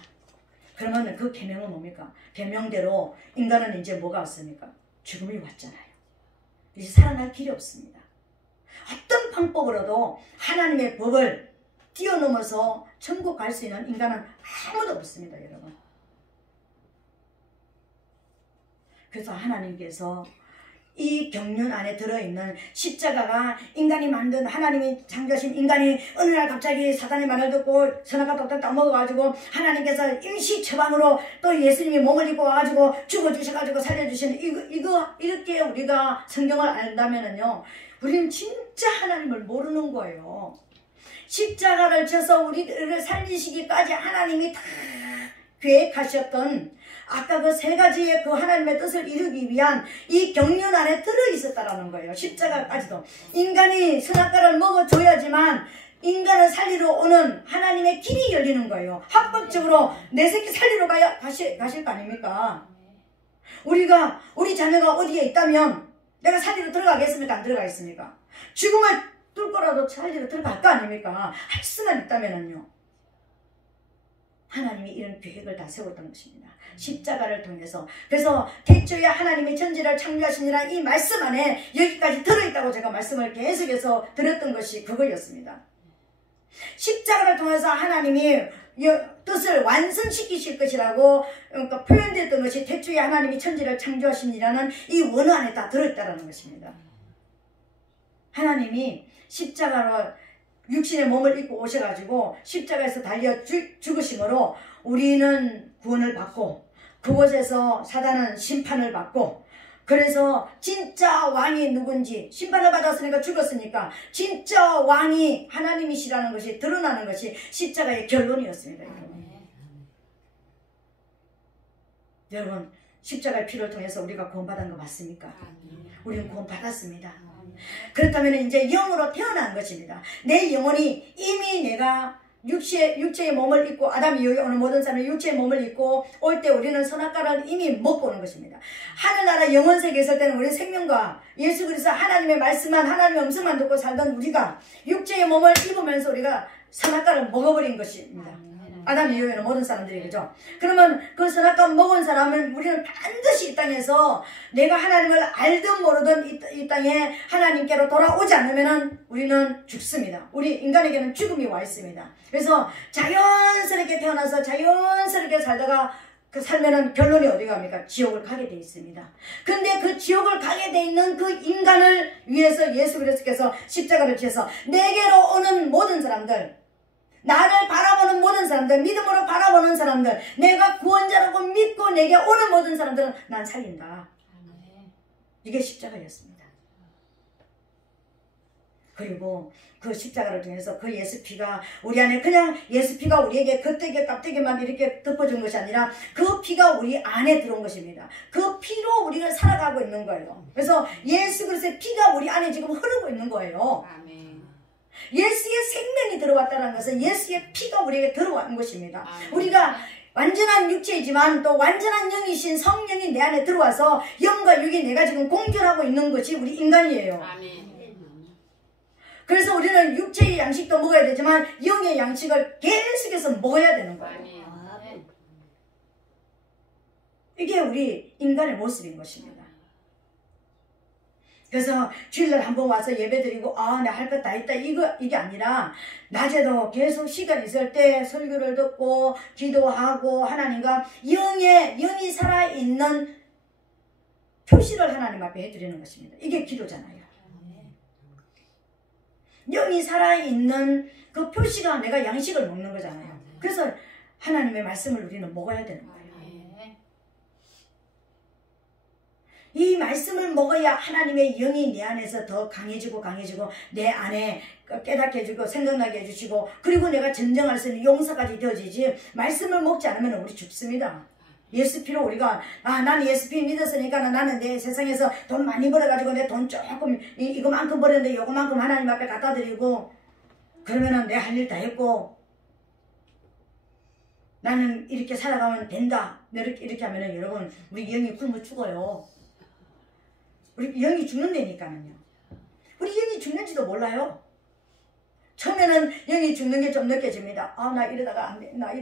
그러면 그 계명은 뭡니까? 계명대로 인간은 이제 뭐가 왔습니까? 죽음이 왔잖아요. 이제 살아날 길이 없습니다. 어떤 방법으로도 하나님의 법을 뛰어넘어서 천국 갈 수 있는 인간은 아무도 없습니다 여러분. 그래서 하나님께서 이 경륜 안에 들어있는 십자가가 인간이 만든 하나님이 창조하신 인간이 어느 날 갑자기 사단의 말을 듣고 선악과 독을 따먹어가지고 하나님께서 임시 처방으로 또 예수님이 몸을 입고 와가지고 죽어주셔가지고 살려주시는 이거 이렇게 우리가 성경을 안다면은요 우리는 진짜 하나님을 모르는 거예요. 십자가를 져서 우리를 살리시기까지 하나님이 다 계획하셨던 아까 그 세 가지의 그 하나님의 뜻을 이루기 위한 이 경륜 안에 들어있었다라는 거예요. 십자가까지도. 인간이 선악과를 먹어줘야지만 인간을 살리러 오는 하나님의 길이 열리는 거예요. 합법적으로 내 새끼 살리러 가실 거 아닙니까? 우리 자녀가 어디에 있다면 내가 살리러 들어가겠습니까? 안 들어가겠습니까? 죽음을 뚫고라도 살리러 들어갈 거 아닙니까? 할 수만 있다면은요. 하나님이 이런 계획을 다 세웠던 것입니다. 십자가를 통해서. 그래서 태초에 하나님이 천지를 창조하시니라 이 말씀 안에 여기까지 들어있다고 제가 말씀을 계속해서 드렸던 것이 그거였습니다. 십자가를 통해서 하나님이 뜻을 완성시키실 것이라고 그러니까 표현됐던 것이 태초에 하나님이 천지를 창조하시니라는 이 원어 안에 다 들어있다는 것입니다. 하나님이 십자가로 육신의 몸을 입고 오셔가지고 십자가에서 달려 죽으심으로 우리는 구원을 받고 그곳에서 사단은 심판을 받고 그래서 진짜 왕이 누군지 심판을 받았으니까 죽었으니까 진짜 왕이 하나님이시라는 것이 드러나는 것이 십자가의 결론이었습니다. 여러분 십자가의 피를 통해서 우리가 구원받은 거 맞습니까? 우리는 구원받았습니다. 그렇다면 이제 영으로 태어난 것입니다. 내 영혼이 이미 내가 육체의 몸을 입고 아담이 여기 오는 모든 사람이 육체의 몸을 입고 올 때 우리는 선악과를 이미 먹고 오는 것입니다. 하늘나라 영원세계에 있을 때는 우리 생명과 예수 그리스도 하나님의 말씀만 하나님의 음성만 듣고 살던 우리가 육체의 몸을 입으면서 우리가 선악과를 먹어버린 것입니다. 아담 이후에는 모든 사람들이 그죠. 그러면 그 선악과 먹은 사람은 우리는 반드시 이 땅에서 내가 하나님을 알든 모르든 이 땅에 하나님께로 돌아오지 않으면 우리는 죽습니다. 우리 인간에게는 죽음이 와 있습니다. 그래서 자연스럽게 태어나서 자연스럽게 살다가 그 살면은 결론이 어디 갑니까? 지옥을 가게 돼 있습니다. 근데 그 지옥을 가게 돼 있는 그 인간을 위해서 예수 그리스도께서 십자가를 지어서 내게로 오는 모든 사람들 나를 바라보는 모든 사람들, 믿음으로 바라보는 사람들, 내가 구원자라고 믿고 내게 오는 모든 사람들은 난 살린다. 이게 십자가였습니다. 그리고 그 십자가를 통해서 그 예수 피가 우리 안에 그냥 예수 피가 우리에게 겉되게 깝되게만 이렇게 덮어준 것이 아니라 그 피가 우리 안에 들어온 것입니다. 그 피로 우리가 살아가고 있는 거예요. 그래서 예수 그리스도의 피가 우리 안에 지금 흐르고 있는 거예요. 예수의 생명이 들어왔다는 것은 예수의 피가 우리에게 들어온 것입니다. 우리가 완전한 육체이지만 또 완전한 영이신 성령이 내 안에 들어와서 영과 육이 내가 지금 공존하고 있는 것이 우리 인간이에요. 그래서 우리는 육체의 양식도 먹어야 되지만 영의 양식을 계속해서 먹어야 되는 거예요. 이게 우리 인간의 모습인 것입니다. 그래서 주일날 한번 와서 예배드리고 나 할 것 다 했다 이게 아니라 낮에도 계속 시간 있을 때 설교를 듣고 기도하고 하나님과 영이 살아있는 표시를 하나님 앞에 해드리는 것입니다. 이게 기도잖아요. 영이 살아있는 그 표시가 내가 양식을 먹는 거잖아요. 그래서 하나님의 말씀을 우리는 먹어야 되는 거예요. 이 말씀을 먹어야 하나님의 영이 내 안에서 더 강해지고 내 안에 깨닫게 해주고 생각나게 해주시고, 그리고 내가 전쟁할 수 있는 용사까지 되어지지, 말씀을 먹지 않으면 우리 죽습니다. 예수 피로 우리가 나는 예수 피 믿었으니까 나는 내 세상에서 돈 많이 벌어가지고 내 돈 조금 이거만큼 벌었는데 요거만큼 하나님 앞에 갖다 드리고 그러면은 내 할 일 다 했고 나는 이렇게 살아가면 된다. 이렇게 하면은 여러분 우리 영이 굶어 죽어요. 우리 영이 죽는다니까는요. 우리 영이 죽는지도 몰라요. 처음에는 영이 죽는 게 좀 느껴집니다. 나 이러다가 안 돼. 나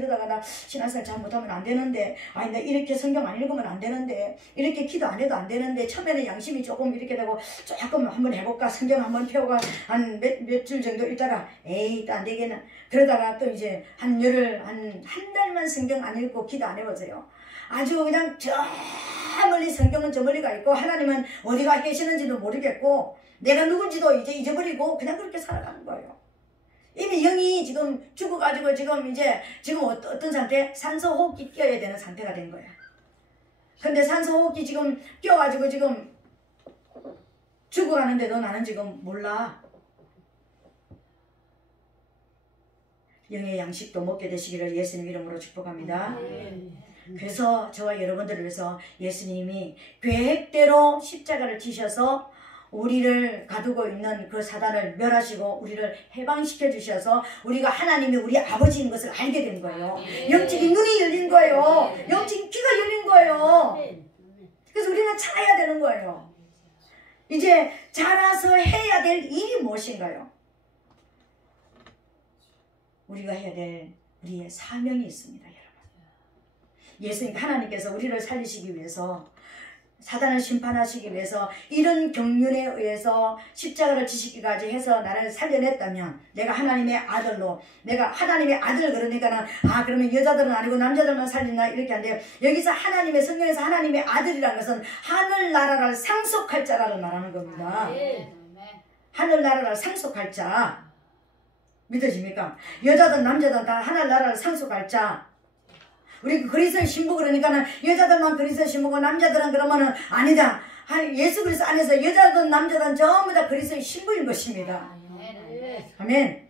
신앙생활 잘못하면 안 되는데. 나 이렇게 성경 안 읽으면 안 되는데. 이렇게 기도 안 해도 안 되는데. 처음에는 양심이 조금 이렇게 되고 조금 한번 해볼까. 성경 한번 펴고 한 몇 줄 정도 읽다가 에이 또 안 되겠나. 그러다가 또 이제 한 달만 성경 안 읽고 기도 안 해보세요. 아주 그냥 저 멀리 성경은 저 멀리 가 있고 하나님은 어디가 계시는지도 모르겠고 내가 누군지도 이제 잊어버리고 그냥 그렇게 살아가는 거예요. 이미 영이 지금 죽어가지고 지금 어떤 상태? 산소호흡기 껴야 되는 상태가 된 거야. 근데 산소호흡기 지금 껴가지고 지금 죽어가는데도 나는 지금 몰라. 영의 양식도 먹게 되시기를 예수님 이름으로 축복합니다. 그래서 저와 여러분들을 위해서 예수님이 계획대로 십자가를 지셔서 우리를 가두고 있는 그 사단을 멸하시고 우리를 해방시켜 주셔서 우리가 하나님이 우리 아버지인 것을 알게 된 거예요. 영적인 눈이 열린 거예요. 영적인 귀가 열린 거예요. 그래서 우리는 자라야 되는 거예요. 이제 자라서 해야 될 일이 무엇인가요? 우리가 해야 될 우리의 사명이 있습니다, 여러분. 예수님 하나님께서 우리를 살리시기 위해서 사단을 심판하시기 위해서 이런 경륜에 의해서 십자가를 지시기까지 해서 나를 살려냈다면 내가 하나님의 아들로 내가 하나님의 아들 그러니까는 그러면 여자들은 아니고 남자들만 살린다 이렇게 한대요. 여기서 하나님의 성경에서 하나님의 아들이라는 것은 하늘나라를 상속할 자라를 말하는 겁니다. 하늘나라를 상속할 자 믿어집니까? 여자든 남자든 다 하늘나라를 상속할 자. 우리 그리스도의 신부 그러니까는 여자들만 그리스도의 신부고 남자들은 그러면은 아니다. 예수 그리스도 안에서 여자든 남자든 전부 다 그리스도의 신부인 것입니다. 아멘.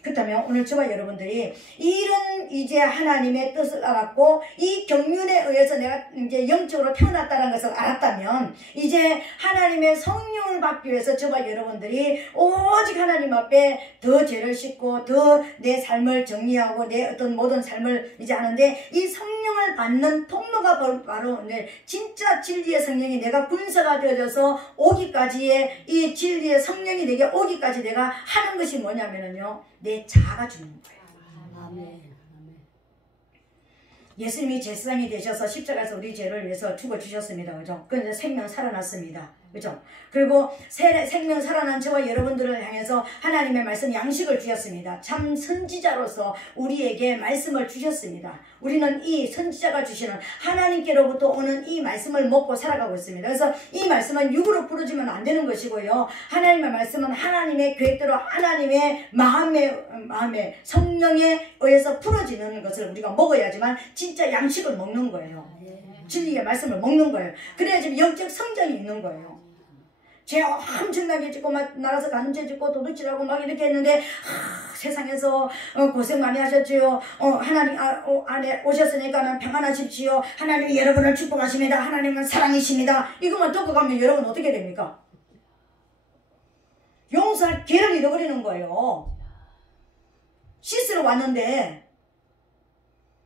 그렇다면 오늘 저와 여러분들이 이런 이제 하나님의 뜻을 알았고 이 경륜에 의해서 내가 이제 영적으로 태어났다는 것을 알았다면 이제 하나님의 성령을 받기 위해서 저와 여러분들이 오직 하나님 앞에 더 죄를 씻고 더 내 삶을 정리하고 내 어떤 모든 삶을 이제 하는데 이 성령을 받는 통로가 바로 진짜 진리의 성령이 내가 군사가 되어져서 오기까지의 이 진리의 성령이 내게 오기까지 내가 하는 것이 뭐냐면요. 내 자아가 죽는 거예요. 아멘. 예수님이 제사장이 되셔서 십자가에서 우리 죄를 위해서 죽어주셨습니다. 그죠? 그런데 생명 살아났습니다. 그죠? 그리고 생명 살아난 저와 여러분들을 향해서 하나님의 말씀 양식을 주셨습니다. 참 선지자로서 우리에게 말씀을 주셨습니다. 우리는 이 선지자가 주시는 하나님께로부터 오는 이 말씀을 먹고 살아가고 있습니다. 그래서 이 말씀은 육으로 부르지면 안 되는 것이고요. 하나님의 말씀은 하나님의 계획대로 하나님의 마음에 성령에 의해서 풀어지는 것을 우리가 먹어야지만 진짜 양식을 먹는 거예요. 진리의 말씀을 먹는 거예요. 그래야 지금 영적 성장이 있는 거예요. 죄 엄청나게 짓고 막 나가서 간죄 짓고 도둑질하고 막 이렇게 했는데 세상에서 고생 많이 하셨지요. 하나님 안에 오셨으니까 평안하십시오. 하나님이 여러분을 축복하십니다. 하나님은 사랑이십니다. 이것만 듣고 가면 여러분 어떻게 됩니까? 용서할 기회를 잃어버리는 거예요. 씻으러 왔는데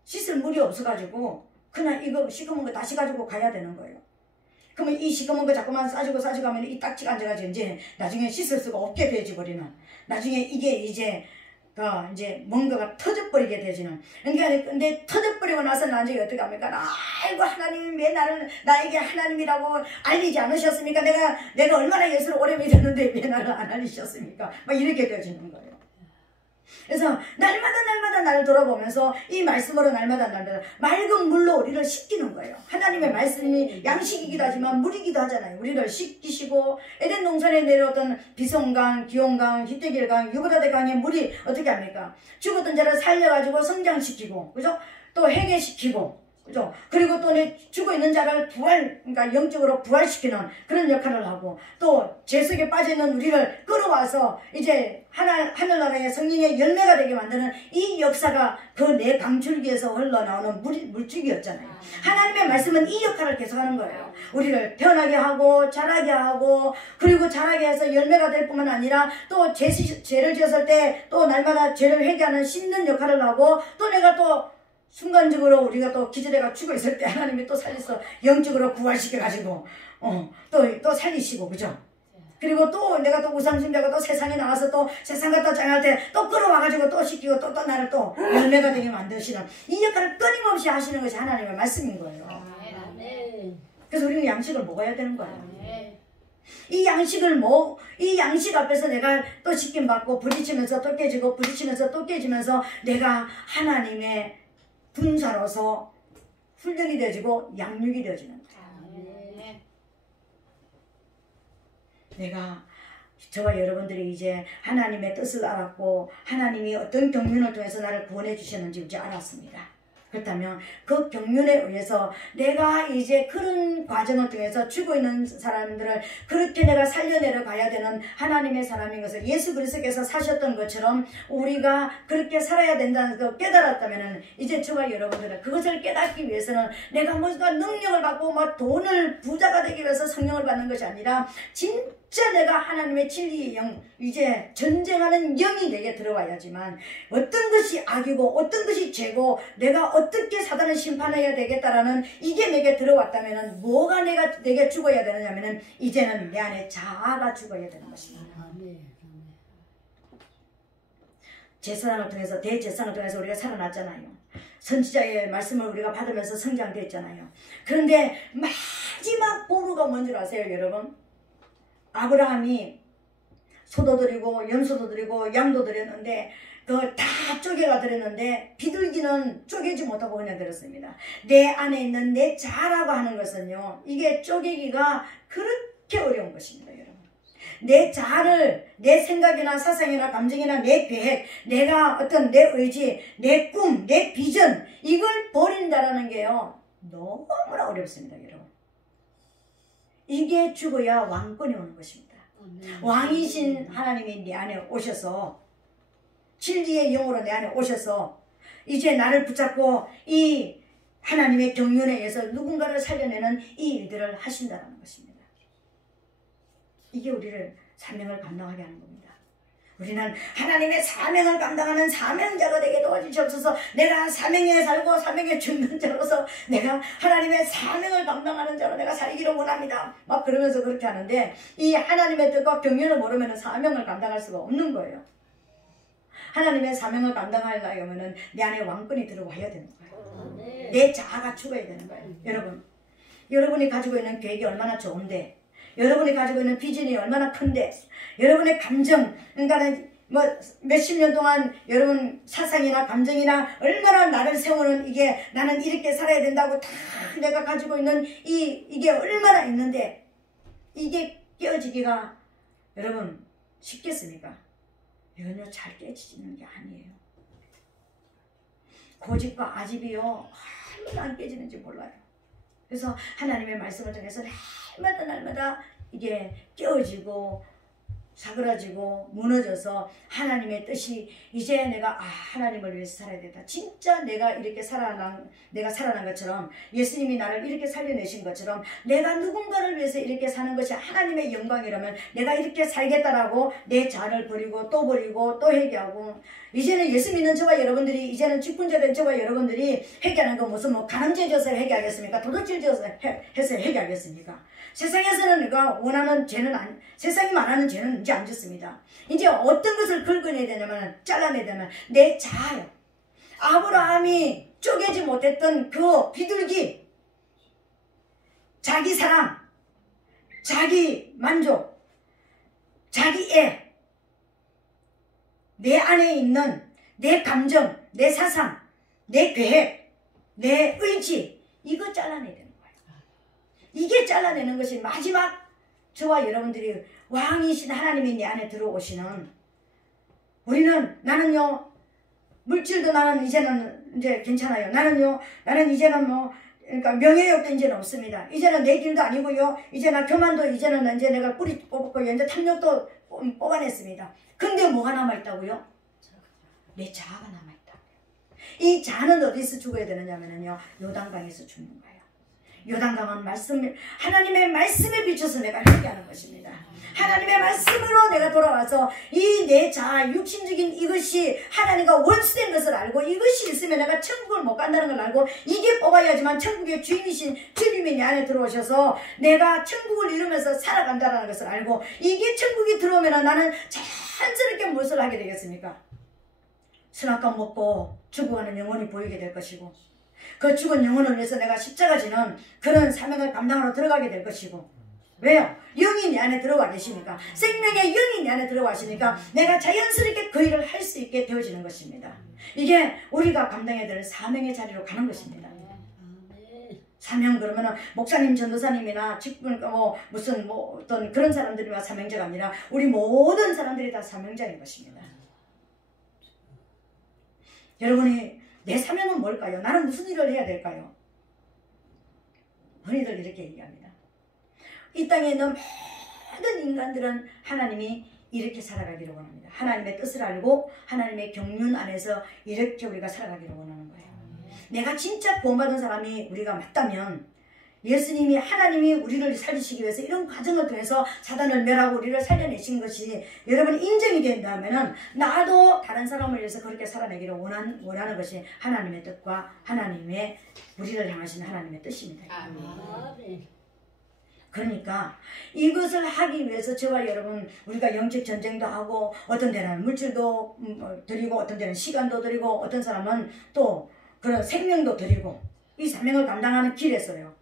씻을 물이 없어가지고 그냥 이거 시커먼 거 다시 가지고 가야 되는 거예요. 그러면 이 시커먼 거 자꾸만 싸주고 하면 이 딱지가 앉아가지고 이제 나중에 씻을 수가 없게 되어버리는 나중에 이게 이제 뭔가가 터져버리게 되지는. 그러니까 근데 터져버리고 나서 나중에 어떻게 합니까? 아이고 하나님이 왜 나에게 하나님이라고 알리지 않으셨습니까? 내가 얼마나 예수를 오래 믿었는데 왜 나를 안 알리셨습니까? 막 이렇게 되어지는 거예요. 그래서 날마다 나를 돌아보면서 이 말씀으로 날마다 맑은 물로 우리를 씻기는 거예요. 하나님의 말씀이 양식이기도 하지만 물이기도 하잖아요. 우리를 씻기시고 에덴 동산에 내려오던 비송강, 기온강, 히데길강, 유브라데강의 물이 어떻게 합니까? 죽었던 자를 살려가지고 성장시키고, 그죠? 또 회개시키고, 그죠? 그리고 또 죽어있는 자를 그러니까 영적으로 부활시키는 그런 역할을 하고, 또 죄속에 빠져있는 우리를 끌어와서 이제 하늘나라의 성령의 열매가 되게 만드는 이 역사가 그 내 강줄기에서 흘러나오는 물줄기였잖아요. 하나님의 말씀은 이 역할을 계속하는 거예요. 우리를 태어나게 하고 자라게 하고, 그리고 자라게 해서 열매가 될 뿐만 아니라 또 죄를 지었을 때 또 날마다 죄를 회개하는 씻는 역할을 하고, 또 내가 또 순간적으로 우리가 또 기절해가 죽어 있을 때 하나님이 또 살려서 영적으로 부활시켜가지고 또 살리시고, 그죠? 그리고 또 내가 또 우상숭배하고 또 세상에 나와서 또 세상 갖다 장할 때 또 끌어와가지고 또 시키고 또 나를 또 열매가 되게 만드시는 이 역할을 끊임없이 하시는 것이 하나님의 말씀인 거예요. 그래서 우리는 양식을 먹어야 되는 거예요. 이 양식 앞에서 내가 또 시킴 받고 부딪히면서 또 깨지고 부딪히면서 또 깨지면서 내가 하나님의 군사로서 훈련이 되어지고 양육이 되어지는 거예요. 내가 저와 여러분들이 이제 하나님의 뜻을 알았고 하나님이 어떤 경륜을 통해서 나를 구원해 주셨는지 이제 알았습니다. 그렇다면 그 경륜에 의해서 내가 이제 그런 과정을 통해서 죽어있는 사람들을 그렇게 내가 살려내려 가야 되는 하나님의 사람인 것을 예수 그리스도께서 사셨던 것처럼 우리가 그렇게 살아야 된다는 걸 깨달았다면 이제 저와 여러분들은 그것을 깨닫기 위해서는 내가 뭔가 능력을 받고 뭐 돈을 부자가 되기 위해서 성령을 받는 것이 아니라 진짜 내가 하나님의 진리의 영, 이제 전쟁하는 영이 내게 들어와야지만 어떤 것이 악이고 어떤 것이 죄고 내가 어떻게 사단을 심판해야 되겠다라는 이게 내게 들어왔다면 뭐가 내게 죽어야 되느냐면은 이제는 내 안에 자아가 죽어야 되는 것입니다. 제사장을 통해서 대제사장을 통해서 우리가 살아났잖아요. 선지자의 말씀을 우리가 받으면서 성장됐잖아요. 그런데 마지막 보루가 뭔지 아세요, 여러분? 아브라함이 소도 드리고 염소도 드리고 양도 드렸는데 그 다 쪼개가 드렸는데 비둘기는 쪼개지 못하고 그냥 드렸습니다. 내 안에 있는 내 자라고 하는 것은요, 이게 쪼개기가 그렇게 어려운 것입니다, 여러분. 내 자를 내 생각이나 사상이나 감정이나 내 계획, 내가 어떤 내 의지, 내 꿈, 내 비전, 이걸 버린다라는 게요 너무나 어렵습니다, 여러분. 이게 죽어야 왕권이 오는 것입니다. 왕이신 하나님이 내 안에 오셔서 진리의 영으로 내 안에 오셔서 이제 나를 붙잡고 이 하나님의 경륜에 의해서 누군가를 살려내는 이 일들을 하신다는 것입니다. 이게 우리를 사명을 감당하게 하는 겁니다. 우리는 하나님의 사명을 감당하는 사명자가 되게 도와주시옵소서. 내가 사명에 살고 사명에 죽는 자로서 내가 하나님의 사명을 감당하는 자로 내가 살기를 원합니다. 막 그러면서 그렇게 하는데 이 하나님의 뜻과 경륜을 모르면 사명을 감당할 수가 없는 거예요. 하나님의 사명을 감당하려면 내 안에 왕권이 들어와야 되는 거예요. 내 자아가 죽어야 되는 거예요. 여러분이 가지고 있는 계획이 얼마나 좋은데, 여러분이 가지고 있는 비전이 얼마나 큰데, 여러분의 감정, 그러니까 뭐 몇십 년 동안 여러분 사상이나 감정이나 얼마나 나를 세우는 이게 나는 이렇게 살아야 된다고 다 내가 가지고 있는 이게 얼마나 있는데 이게 깨어지기가 여러분 쉽겠습니까? 이건요 잘 깨지는 게 아니에요. 고집과 아집이요 얼마나 안 깨지는지 몰라요. 그래서 하나님의 말씀을 통해서 날마다 이게 깨어지고 사그라지고 무너져서 하나님의 뜻이 이제 내가 하나님을 위해서 살아야 된다. 진짜 내가 이렇게 살아난 것처럼 예수님이 나를 이렇게 살려내신 것처럼 내가 누군가를 위해서 이렇게 사는 것이 하나님의 영광이라면 내가 이렇게 살겠다라고 내 자를 버리고 또 회개하고 이제는 예수 믿는 저와 여러분들이 이제는 직분자 된 저와 여러분들이 회개하는 건 무슨 뭐 가늠죄 져서 회개하겠습니까? 도둑질 져서 해서 회개하겠습니까? 세상에서는 내가 원하는 죄는 세상이 말하는 죄는 이제 안 짓습니다. 이제 어떤 것을 긁어내야 되냐면 잘라내야 되냐면 내 자아요. 아브라함이 쪼개지 못했던 그 비둘기, 자기 사랑, 자기 만족, 자기 애, 내 안에 있는 내 감정, 내 사상, 내 계획, 내 의지, 이거 잘라내야 되는 거예요. 이게 잘라내는 것이 마지막 저와 여러분들이 왕이신 하나님이 내 안에 들어오시는, 우리는 나는요 물질도 나는 이제는 이제 괜찮아요. 나는 이제는 뭐 그러니까 명예욕도 이제는 없습니다. 이제는 내 길도 아니고요. 이제 나 교만도 이제는 이제 내가 뿌리 뽑았고 이제 탐욕도 뽑아냈습니다. 근데 뭐가 남아있다고요? 내 자아가 남아있다. 이 자아는 어디서 죽어야 되느냐면요, 요단강에서 죽는 거예요. 요단강은 말씀, 하나님의 말씀에 비춰서 내가 회개하는 것입니다. 하나님의 말씀으로 내가 돌아와서 이 내 자아, 육신적인 이것이 하나님과 원수된 것을 알고, 이것이 있으면 내가 천국을 못 간다는 걸 알고, 이게 뽑아야지만 천국의 주인이신 주님이 내 안에 들어오셔서 내가 천국을 이루면서 살아간다는 것을 알고, 이게 천국이 들어오면 나는 자연스럽게 무엇을 하게 되겠습니까? 선악과 먹고 죽어가는 영혼이 보이게 될 것이고, 그 죽은 영혼을 위해서 내가 십자가 지는 그런 사명을 감당하러 들어가게 될 것이고. 왜요? 영이 내 안에 들어와 계시니까, 생명의 영이 내 안에 들어와 계시니까 내가 자연스럽게 그 일을 할 수 있게 되어지는 것입니다. 이게 우리가 감당해야 될 사명의 자리로 가는 것입니다. 사명 그러면은 목사님, 전도사님이나 직분 무슨 어떤 그런 사람들이 사명자가 아니라 우리 모든 사람들이 다 사명자인 것입니다. 여러분이 내 사명은 뭘까요? 나는 무슨 일을 해야 될까요? 흔히들 이렇게 얘기합니다. 이 땅에 있는 모든 인간들은 하나님이 이렇게 살아가기를 원합니다. 하나님의 뜻을 알고 하나님의 경륜 안에서 이렇게 우리가 살아가기를 원하는 거예요. 내가 진짜 구원받은 사람이 우리가 맞다면, 예수님이, 하나님이 우리를 살리시기 위해서 이런 과정을 통해서 사단을 멸하고 우리를 살려내신 것이 여러분이 인정이 된다면, 나도 다른 사람을 위해서 그렇게 살아내기를 원하는 것이 하나님의 뜻과 하나님의, 우리를 향하신 하나님의 뜻입니다. 아멘. 그러니까 이것을 하기 위해서 저와 여러분, 우리가 영적 전쟁도 하고, 어떤 데는 물질도 드리고, 어떤 데는 시간도 드리고, 어떤 사람은 또 그런 생명도 드리고, 이 사명을 감당하는 길에서요,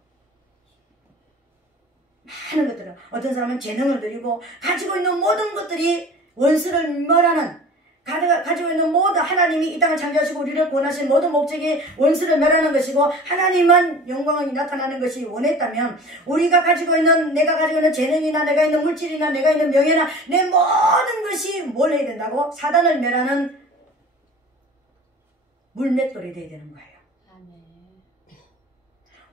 많은 것들을, 어떤 사람은 재능을 드리고, 가지고 있는 모든 것들이 원수를 멸하는, 가지고 있는 모든, 하나님이 이 땅을 창조하시고 우리를 구원하신 모든 목적이 원수를 멸하는 것이고, 하나님은 영광이 나타나는 것이 원했다면, 우리가 가지고 있는, 내가 가지고 있는 재능이나 내가 있는 물질이나 내가 있는 명예나 내 모든 것이 뭘 해야 된다고? 사단을 멸하는 물맷돌이 되어야 되는 거예요.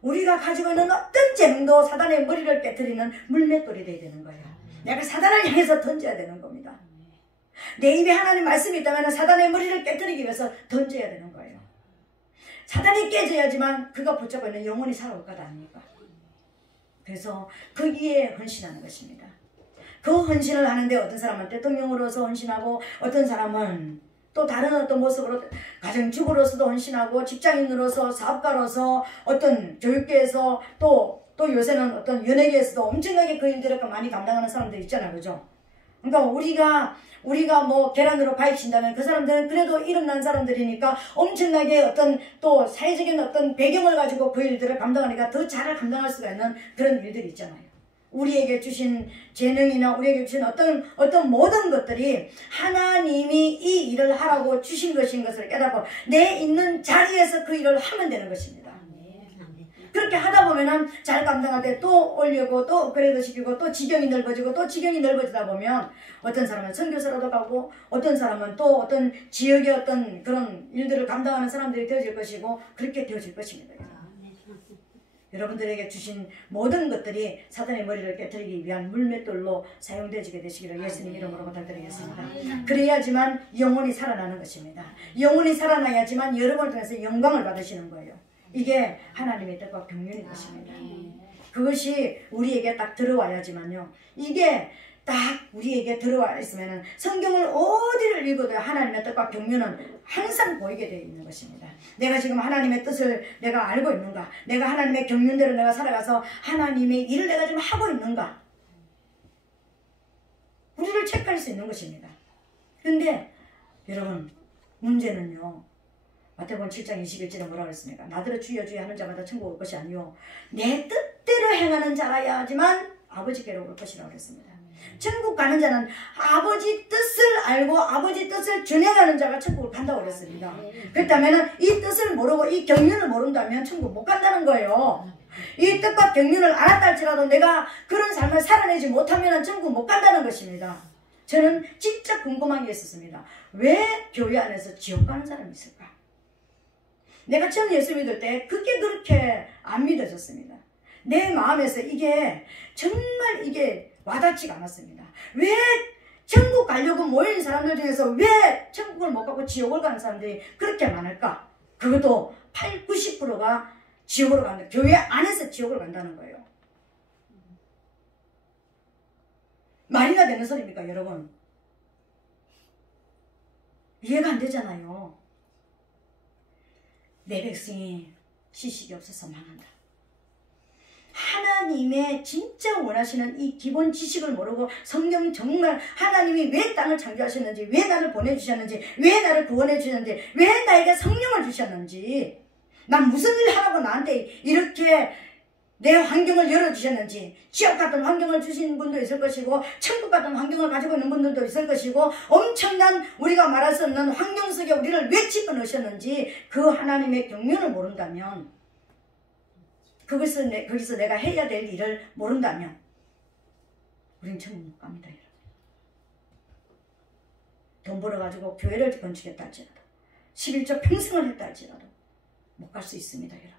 우리가 가지고 있는 어떤 재능도 사단의 머리를 깨트리는 물맷돌이 되어야 되는 거예요. 내가 사단을 향해서 던져야 되는 겁니다. 내 입에 하나님 말씀이 있다면 사단의 머리를 깨트리기 위해서 던져야 되는 거예요. 사단이 깨져야지만 그가 붙잡고 있는 영혼이 살아올 것 아닙니까? 그래서 거기에 헌신하는 것입니다. 그 헌신을 하는데 어떤 사람은 대통령으로서 헌신하고, 어떤 사람은 또 다른 어떤 모습으로 가정주부로서도 헌신하고, 직장인으로서, 사업가로서, 어떤 교육계에서, 또 요새는 어떤 연예계에서도 엄청나게 그 일들을 많이 감당하는 사람들 있잖아요. 그죠? 그러니까 우리가 뭐 계란으로 파헤친다면 그 사람들은 그래도 이름난 사람들이니까 엄청나게 어떤 또 사회적인 어떤 배경을 가지고 그 일들을 감당하니까 더 잘 감당할 수가 있는 그런 일들이 있잖아요. 우리에게 주신 재능이나 우리에게 주신 어떤 모든 것들이 하나님이 이 일을 하라고 주신 것인 것을 깨닫고 내 있는 자리에서 그 일을 하면 되는 것입니다. 그렇게 하다 보면은 잘 감당할 때 또 올리고 또 업그레이드 시키고 또 지경이 넓어지고 또 지경이 넓어지다 보면 어떤 사람은 선교사로도 가고, 어떤 사람은 또 어떤 지역의 어떤 그런 일들을 감당하는 사람들이 되어질 것이고, 그렇게 되어질 것입니다. 여러분들에게 주신 모든 것들이 사단의 머리를 깨트리기 위한 물맷돌로 사용되게 되시기를 예수님 이름으로 부탁드리겠습니다. 그래야지만 영혼이 살아나는 것입니다. 영혼이 살아나야지만 여러분을 통해서 영광을 받으시는 거예요. 이게 하나님의 뜻과 경륜인 것입니다. 그것이 우리에게 딱 들어와야지만요, 이게 딱 우리에게 들어와 있으면 성경을 어디를 읽어도 하나님의 뜻과 경륜은 항상 보이게 되어 있는 것입니다. 내가 지금 하나님의 뜻을 내가 알고 있는가? 내가 하나님의 경륜대로 내가 살아가서 하나님의 일을 내가 지금 하고 있는가? 우리를 체크할 수 있는 것입니다. 근데 여러분, 문제는요, 마태복음 7장 21절에 뭐라고 했습니까? 나더러 주여 주여 하는 자마다 천국 올 것이 아니요 내 뜻대로 행하는 자라야지만 아버지께로 올 것이라고 그랬습니다. 천국 가는 자는 아버지 뜻을 알고 아버지 뜻을 준행하는 자가 천국을 간다고 그랬습니다. 그렇다면 이 뜻을 모르고 이 경륜을 모른다면 천국 못 간다는 거예요. 이 뜻과 경륜을 알았다 할지라도 내가 그런 삶을 살아내지 못하면 천국 못 간다는 것입니다. 저는 진짜 궁금한 게 있었습니다. 왜 교회 안에서 지옥 가는 사람이 있을까? 내가 처음 예수 믿을 때 그게 그렇게 안 믿어졌습니다. 내 마음에서 이게 정말 이게 와닿지가 않았습니다. 왜 천국 가려고 모인 사람들 중에서 왜 천국을 못 가고 지옥을 가는 사람들이 그렇게 많을까? 그것도 80~90%가 지옥으로 간다. 교회 안에서 지옥을 간다는 거예요. 말이나 되는 소리입니까, 여러분? 이해가 안 되잖아요. 내 백성이 지식이 없어서 망한다. 하나님의 진짜 원하시는 이 기본 지식을 모르고 성경이 정말 하나님이 왜 땅을 창조하셨는지, 왜 나를 보내주셨는지, 왜 나를 구원해 주셨는지, 왜 나에게 성령을 주셨는지, 난 무슨 일 하라고 나한테 이렇게 내 환경을 열어주셨는지, 지옥 같은 환경을 주신 분도 있을 것이고 천국 같은 환경을 가지고 있는 분들도 있을 것이고 엄청난 우리가 말할 수 없는 환경 속에 우리를 왜 집어넣으셨는지 그 하나님의 경륜을 모른다면, 거기서 내가 해야 될 일을 모른다면 우린 천국 못 갑니다. 여러분. 돈 벌어가지고 교회를 건축했다 할지라도 11조 평생을 했다 할지라도 못 갈 수 있습니다. 여러분.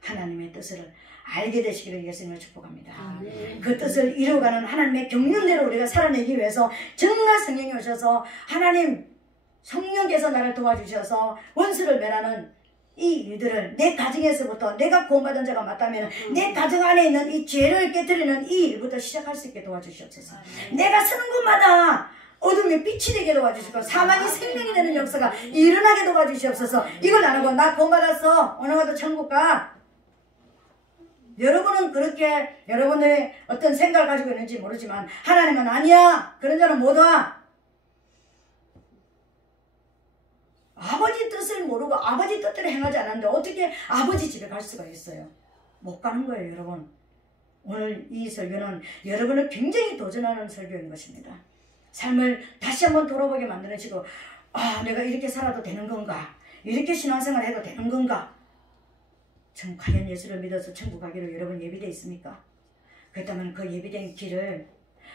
하나님의 뜻을 알게 되시기를 예수님을 축복합니다. 그 뜻을 이루어가는 하나님의 경륜대로 우리가 살아내기 위해서 정말 성령이 오셔서 하나님 성령께서 나를 도와주셔서 원수를 멸하는 이 일들을 내 가정에서부터 내가 구원받은 자가 맞다면 내 가정 안에 있는 이 죄를 깨뜨리는 이 일부터 시작할 수 있게 도와주시옵소서. 내가 서는 곳마다 어둠이 빛이 되게 도와주시고 사망이 생명이 되는 역사가 일어나게 도와주시옵소서. 이걸 안 하고 나 구원받았어, 오늘 가도 천국 가. 여러분은 그렇게 여러분의 어떤 생각을 가지고 있는지 모르지만 하나님은 아니야, 그런 자는 못 와. 아버지 뜻을 모르고 아버지 뜻대로 행하지 않았는데 어떻게 아버지 집에 갈 수가 있어요? 못 가는 거예요. 여러분, 오늘 이 설교는 여러분을 굉장히 도전하는 설교인 것입니다. 삶을 다시 한번 돌아보게 만드시고, 아, 내가 이렇게 살아도 되는 건가? 이렇게 신앙생활 해도 되는 건가? 전 과연 예수를 믿어서 천국 가기로 여러분 예비되어 있습니까? 그렇다면 그 예비된 길을,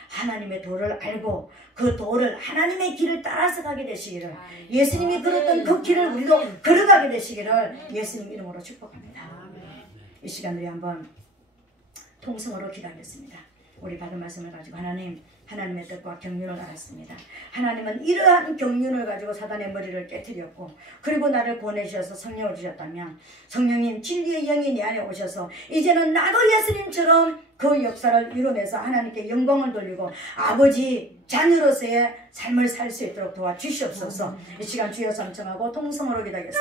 하나님의 도를 알고 그 도를, 하나님의 길을 따라서 가게 되시기를, 예수님이 걸었던 그 길을 우리도 걸어가게 되시기를 예수님 이름으로 축복합니다. 이 시간 우리 한번 통성으로 기도하겠습니다. 우리 받은 말씀을 가지고 하나님의 뜻과 경륜을 알았습니다. 하나님은 이러한 경륜을 가지고 사단의 머리를 깨뜨렸고, 그리고 나를 보내주셔서 성령을 주셨다면, 성령님 진리의 영이 내 안에 오셔서 이제는 나도 예수님처럼 그 역사를 이뤄내서 하나님께 영광을 돌리고 아버지 자녀로서의 삶을 살 수 있도록 도와주시옵소서. 이 시간 주여 삼청하고 통성으로 기도하겠습니다.